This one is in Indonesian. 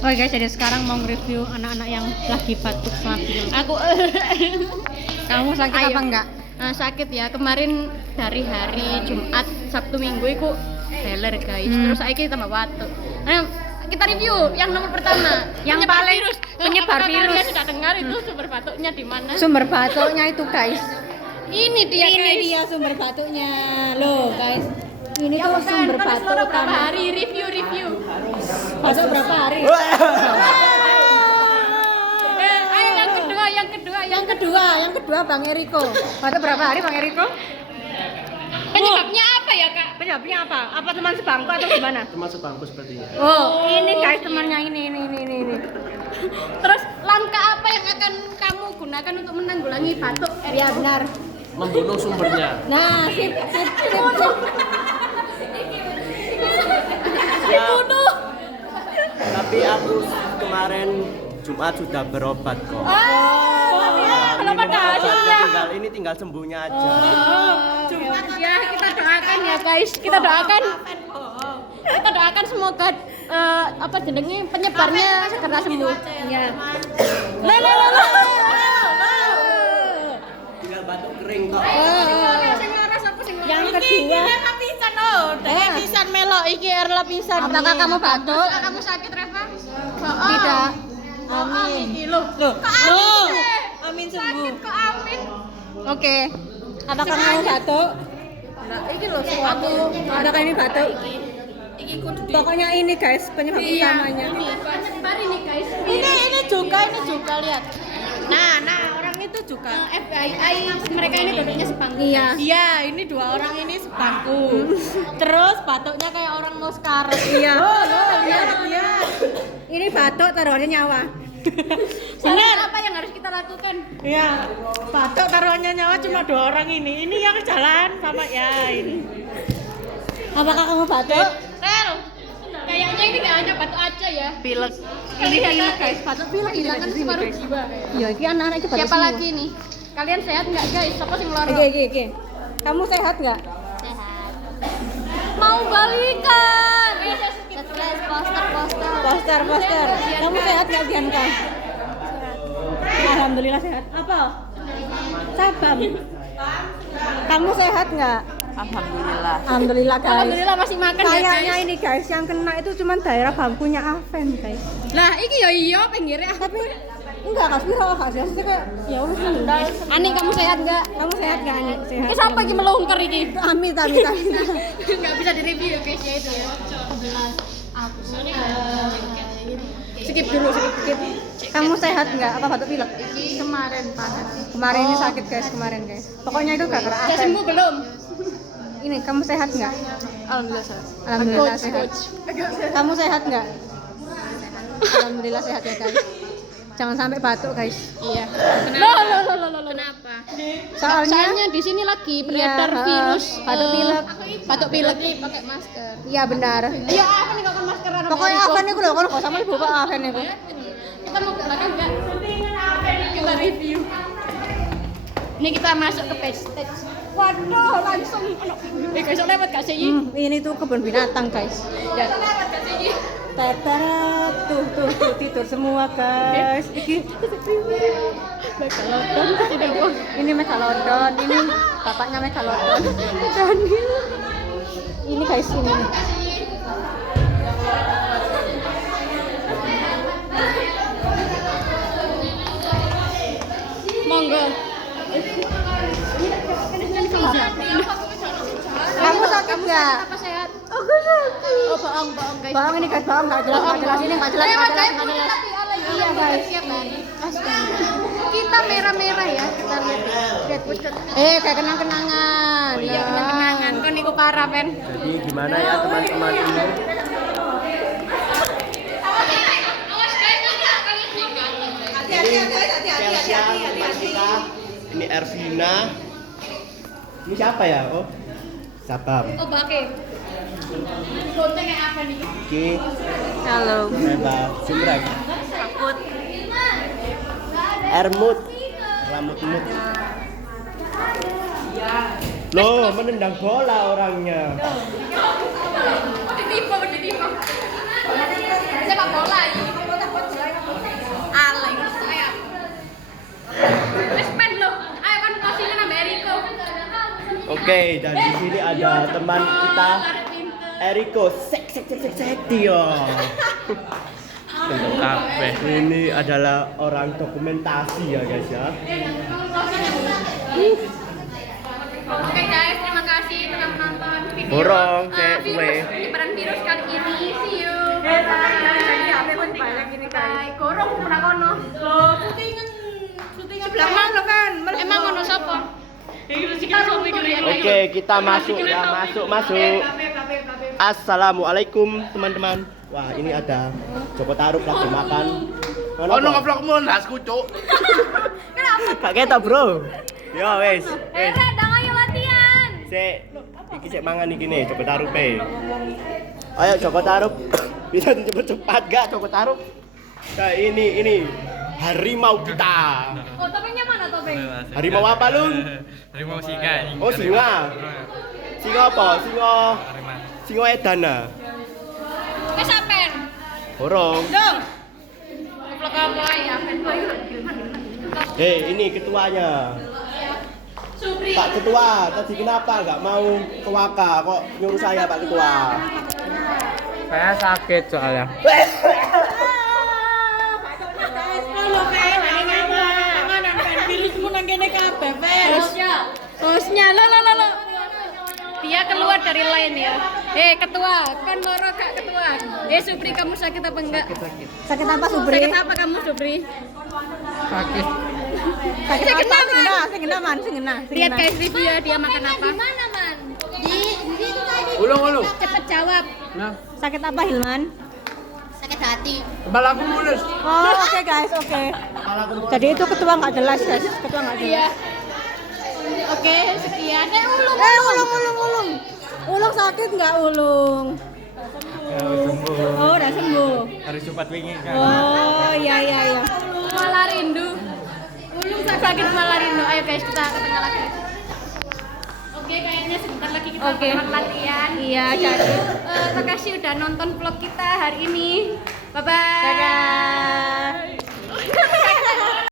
Oh guys, jadi sekarang mau review anak-anak yang lagi batuk selama pilek. Aku Kamu sakit Ayo. apa enggak? sakit ya. Kemarin dari hari Jumat, Sabtu, Minggu iku beler guys. Terus saiki tambah batuk. Nah, kita review yang nomor pertama, Yang penyebar paling virus. penyebar Apakah virus. Kalian sudah dengar itu sumber batuknya di mana? Sumber batuknya itu guys. Ini dia Ini guys. dia sumber batuknya. Loh guys. Ini Ya, tuh bukan. sumber Kan batuk selama berapa utama. hari review. Batuk berapa hari? Ayo yang kedua. Yang kedua Bang Eriko. Batuk berapa hari Bang Eriko? Penyebabnya apa ya, Kak? Penyebabnya apa? Apa teman sebangku atau gimana? Teman sebangku sepertinya. Oh, ini guys temannya ini. Terus langkah apa yang akan kamu gunakan untuk menanggulangi batuk? Iya benar. Membunuh sumbernya. Nah, sip. Ya, tapi aku kemarin Jumat sudah berobat kok. Kenapa dahsyatnya? Ini tinggal sembuhnya aja. Jumat ya, kita doakan ya guys. Kita doakan semoga apa jenenge penyebarnya segera sembuh. Iya. Tinggal batuk kering kok. Yang kedua. Pisan melok iki lapisan. Apakah kamu batuk? Kamu sakit, Reva? Tidak. Amin. Loh. Amin Sakit kok amin. Oke. Apakah kamu batuk? Iki loh suatu. Apakah ini batuk? Pokoknya ini guys penyebab utamanya. Penyebar ini guys. Ini juga lihat. Nah, orang itu juga. FYI mereka ini duduknya sebangku. Iya. Iya, ini dua orang ini sebangku. Terus batuknya kayak orang mau sekarat. Iya. Lihat. Ini batuk taruhannya nyawa. Benar. Apa yang harus kita lakukan? Iya. Batuk taruhannya nyawa cuma dua orang ini. Ini yang jalan sama ya ini. Apakah kamu batuk? Rel. Kayaknya ini nggak hanya batuk aja ya. Pilek. Ini guys, batuk pilek Kehilangan separuh jiwa. Iya, ini anak-anak itu batuk Siapa semua. lagi nih? Kalian sehat nggak guys? Siapa sing loro? Oke. Kamu sehat nggak? Sehat. Mau balikan. Poster. Kamu sehat nggak Bianca? Alhamdulillah sehat. Apa? Sabam. Kamu sehat nggak? Alhamdulillah guys. Alhamdulillah masih makan ya Kayaknya guys. ini guys yang kena itu cuma daerah bangkunya Aven guys. Lah, iki yo iya pinggirnya. Tapi enggak kasih sih kayak ya udah. Ani kamu sehat nggak? Kamu sehat nggak Ani? Sehat. Ini siapa yang melungker ini? Amit. Nggak bisa direview ya guys ya itu ya. Skip dulu. Kamu sehat nggak? Apa batuk pilek? Kemarin panas. Kemarin ini sakit guys. Pokoknya itu gak Udah Aven. sembuh belum? Ini kamu sehat nggak? Alhamdulillah sehat. Alhamdulillah sehat. Kamu sehat nggak? Alhamdulillah sehat ya guys. Jangan sampai batuk guys. Iya. Loh. Kenapa? Soalnya di sini lagi Iya, beredar virus batuk pilek. pakai masker. Iya benar. Iya, apa nih kalau maskeran? Pokoknya Aven itu loh, kalau sama ibu Pak Aven itu. Kita mau ke belakang enggak? Kita review. Ini kita masuk ke backstage. Waduh, langsung besok lewat gak sih? Ini tuh kebun binatang guys. Ya, lewat gak sih? Tetarat tuh tidur semua guys. Megalodon tidak mau. Ini Megalodon, ini bapaknya Megalodon. Ini guys ini. Monggo. Kamu sakit nggak? Apa sehat? Aku sakit. Oh, bohong guys. Bohong ini guys, bohong nggak jelas ini nggak jelas. Iya guys, siap kita merah-merah ya, kita lihat pucet. Kayak kenang-kenangan. Iya, kenang-kenangan. Kan niku parah, Pen. Jadi gimana ya teman-teman ini? Hati-hati teman kita. Ini Ervina. Ini siapa ya? Oh, Sabam. Oh, bake. Gonteng kayak apa nih? Oke. Halo. Reba Sumrek. Takut. Ermut. Ramut-mut. Loh, menendang bola orangnya. Ditipu. Sepak bola ini. Oke, dan di sini ada teman kita Eriko. Sektio. Untuk kabeh. Ini adalah orang dokumentasi ya guys ya. Oke guys, terima kasih telah menonton video Borong, cek, virus, we. penyebaran virus kali ini. See you. Bye. Gorong pernah kono. Syutingan Sebelah mana kan? Emang kono sapa? Oke, kita masuk ya, masuk. Assalamualaikum teman-teman. Wah, ini ada Joko Tarub lagi makan. Oh, ngevlogmu ndas kucuk. Gak ketok, Bro. Yo wes. Dang ayo latihan. Iki sik mangan iki nih Joko Tarub e. Ayo Joko Tarub. Bisa cepet-cepat gak Joko Tarub? Nah, ini harimau kita. Oh, topengnya mana topeng? Harimau apa, Lung? Harimau singa. Oh, singa. Singa apa? Singa edana. Wes sampean. Borong. Dong. Vlog apa ya? Ini ketuanya. Supri. Pak Ketua, tadi kenapa nggak mau ke Waka? Kok nyuruh saya Pak Ketua? Saya sakit soalnya. Hostnya lo. Dia keluar dari line ya. Ketua, kan loro kak ketua. Supri kamu sakit apa enggak? Sakit apa Supri? Sakit apa kamu Supri? Sakit. Sakit apa? Sing kena. Lihat guys review ya, dia makan apa? Mana man? Di itu tadi. Ulung. Cepet jawab. Nah, Sakit apa Hilman? Sakit hati. kepala aku mulus. Oh, oke guys, oke. Jadi itu ketua nggak jelas guys, ketua nggak jelas. Iya. Oke, sekian. Ulung. Ulung sakit nggak Ulung? Sembuh. Oh, udah sembuh. Hari Jumat wingi kan. Oh, iya. Malah rindu. Ulung sakit malah rindu. Ayo guys, kita ke tengah lagi. Oke, kayaknya sebentar lagi kita akan latihan. Iya, jadi. Terima kasih udah nonton vlog kita hari ini. Bye bye. Dadah.